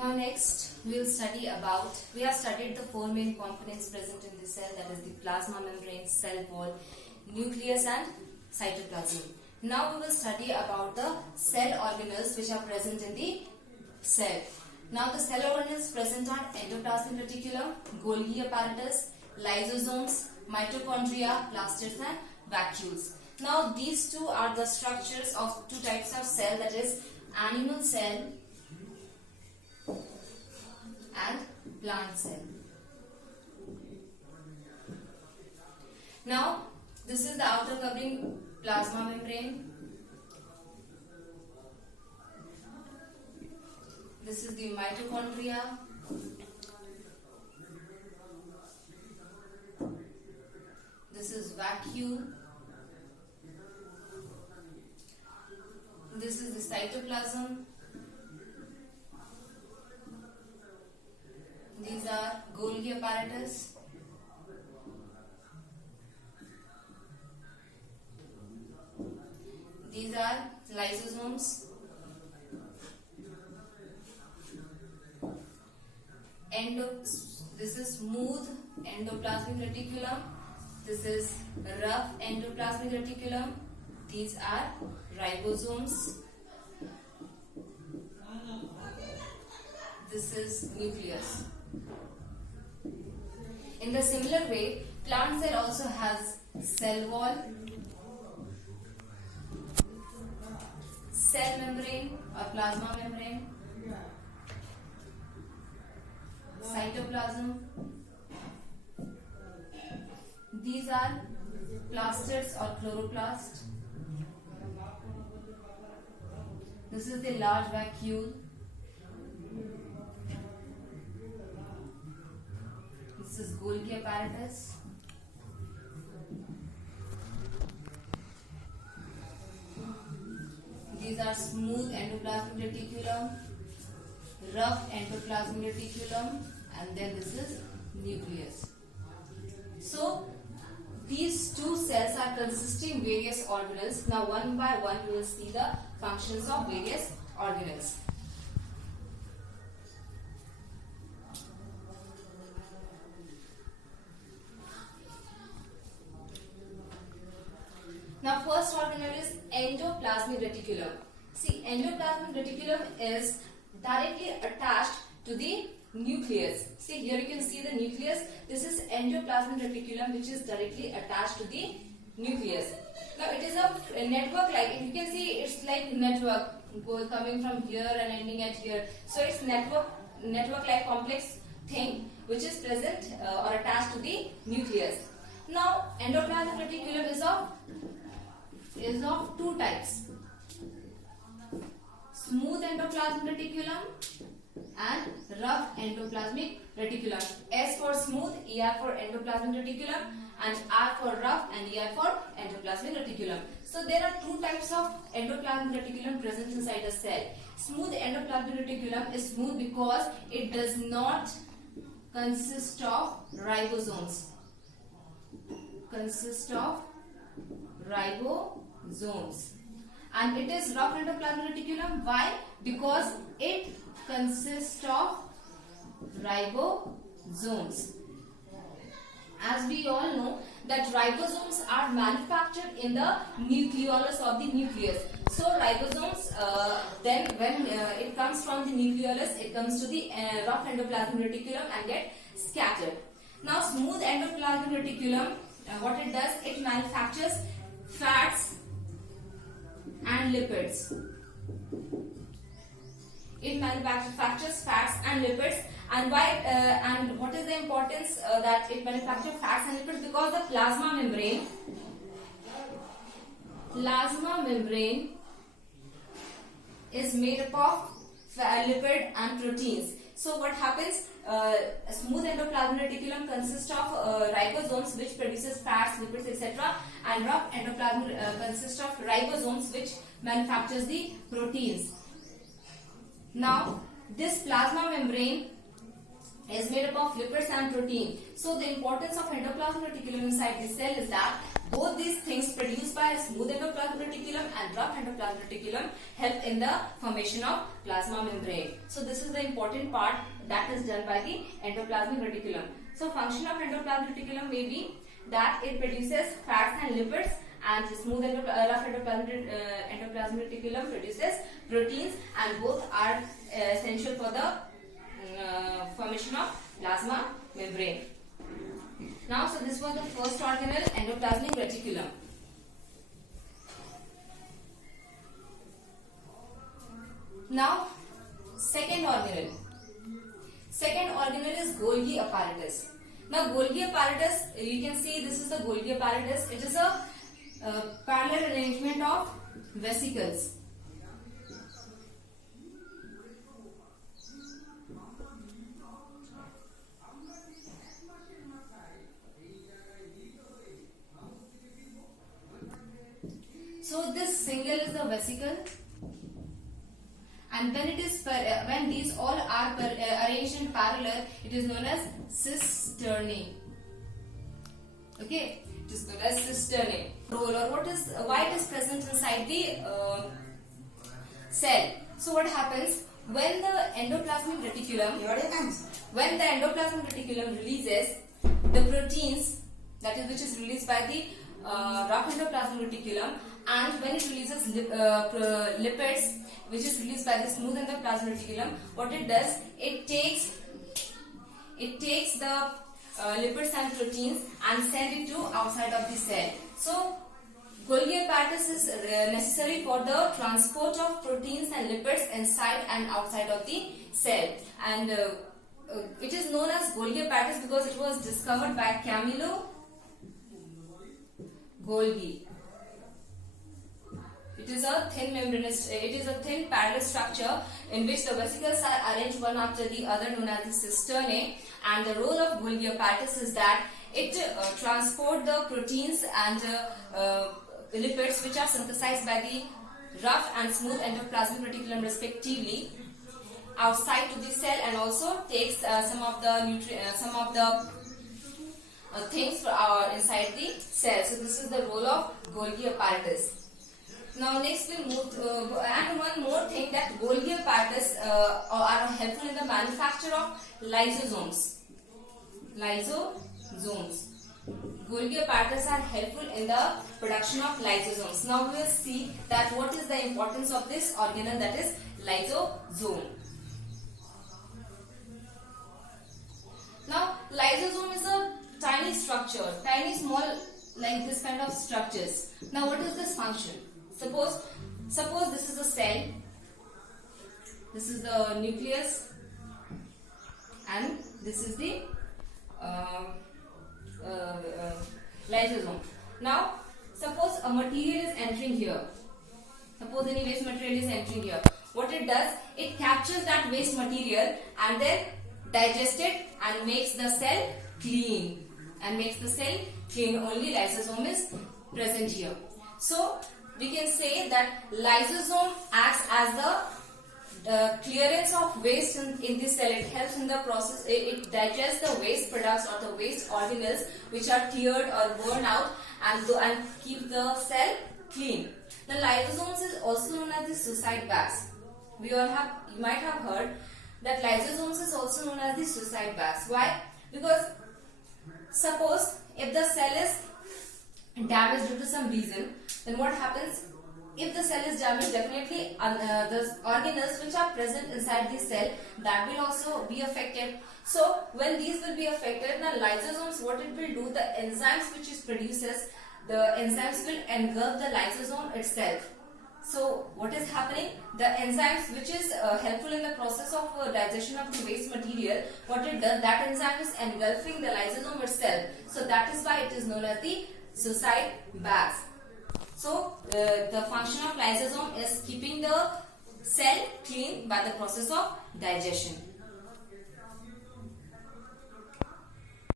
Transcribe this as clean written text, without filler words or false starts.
Now next we have studied the four main components present in the cell, that is the plasma membrane, cell wall, nucleus and cytoplasm. Now we will study about the cell organelles which are present in the cell. Now the cell organelles present are endoplasmic reticulum, Golgi apparatus, lysosomes, mitochondria, plastids and vacuoles. Now these two are the structures of two types of cell, that is animal cell and plant cell. Now this is the outer covering plasma membrane. This is the mitochondria. This is vacuole. This is the cytoplasm. These are Golgi apparatus. These are lysosomes. This is smooth endoplasmic reticulum. This is rough endoplasmic reticulum. These are ribosomes. This is nucleus. In the similar way, plant cell also has cell wall, cell membrane or plasma membrane, cytoplasm. These are plastids or chloroplast. This is the large vacuole. This is Golgi apparatus. These are smooth endoplasmic reticulum, rough endoplasmic reticulum, and then this is nucleus. So these two cells are consisting various organelles. Now one by one we will see the functions of various organelles. Now first organelle is endoplasmic reticulum. See, endoplasmic reticulum is directly attached to the nucleus. See, here you can see the nucleus. This is endoplasmic reticulum which is directly attached to the nucleus. Now it is a network like, you can see it's like network coming from here and ending at here. So it's network like complex thing which is present or attached to the nucleus. Now endoplasmic reticulum is of two types: smooth endoplasmic reticulum and rough endoplasmic reticulum. S for smooth, ER for endoplasmic reticulum, and R for rough, and ER for endoplasmic reticulum. So there are two types of endoplasmic reticulum present inside a cell. Smooth endoplasmic reticulum is smooth because it does not consist of ribosomes. And it is rough endoplasmic reticulum. Why? Because it consists of ribosomes. As we all know that ribosomes are manufactured in the nucleolus of the nucleus. So ribosomes, then when it comes from the nucleolus, it comes to the rough endoplasmic reticulum and get scattered. Now smooth endoplasmic reticulum, what it does, it manufactures fats and lipids. It manufactures fats and lipids. And why? And what is the importance that it manufactures fats and lipids? Because the plasma membrane is made up of lipid and proteins. So what happens? A smooth endoplasmic reticulum consists of ribosomes which produces fats, lipids, etc. And rough endoplasmic consists of ribosomes which manufactures the proteins. Now this plasma membrane is made up of lipids and protein. So the importance of endoplasmic reticulum inside the cell is that both these things produced by smooth endoplasmic reticulum and rough endoplasmic reticulum help in the formation of plasma membrane. So this is the important part that is done by the endoplasmic reticulum. So function of endoplasmic reticulum may be that it produces fats and lipids, and smooth rough endoplasmic reticulum produces proteins, and both are essential for the formation of plasma membrane. Now, so this was the first organelle, endoplasmic reticulum. Now, second organelle. Second organelle is Golgi apparatus. Now, Golgi apparatus, you can see this is the Golgi apparatus. It is a parallel arrangement of vesicles. So this single is the vesicle, and when it is when these all are arranged in parallel, it is known as cisternae. Okay, it is known as cisternae. Role, or why it is present inside the cell. So what happens when the endoplasmic reticulum releases the proteins, that is which is released by the rough endoplasmic reticulum, and when it releases lipids, which is released by the smooth endoplasmic reticulum, what it does, it takes the lipids and proteins and send it to outside of the cell. So Golgi apparatus is necessary for the transport of proteins and lipids inside and outside of the cell, and it is known as Golgi apparatus because it was discovered by Camillo Golgi. It is a thin parallel structure in which the vesicles are arranged one after the other, known as the cisternae, and the role of Golgi apparatus is that it transport the proteins and lipids which are synthesized by the rough and smooth endoplasmic reticulum respectively outside to the cell, and also takes some of the things inside the cell. So this is the role of Golgi apparatus. Now next we move and one more thing, that Golgi apparatus are helpful in the manufacture of lysosomes. Golgi apparatus are helpful in the production of lysosomes. Now we will see that what is the importance of this organelle, that is lysosome. Now lysosome is a tiny structure, tiny small like this kind of structures. Now what is this function? Suppose this is a cell, this is the nucleus, and this is the lysosome. Now suppose a material is entering here, suppose any waste material is entering here. What it does, it captures that waste material and then digests it and makes the cell clean. Only lysosome is present here. So we can say that lysosome acts as the clearance of waste in the cell. It helps in the process. It digests the waste products or the waste organelles which are cleared or burned out, and keep the cell clean. The lysosomes is also known as the suicide bags. You might have heard that lysosomes is also known as the suicide bags. Why? Because suppose if the cell is damaged due to some reason, then what happens? If the cell is damaged, definitely the organelles which are present inside the cell, that will also be affected. So when these will be affected, the lysosomes, what it will do, the enzymes which it produces, the enzymes will engulf the lysosome itself. So what is happening? The enzymes which is helpful in the process of digestion of the waste material, what it does, that enzyme is engulfing the lysosome itself. So that is why it is known as the suicide bags. So the function of lysosome is keeping the cell clean by the process of digestion.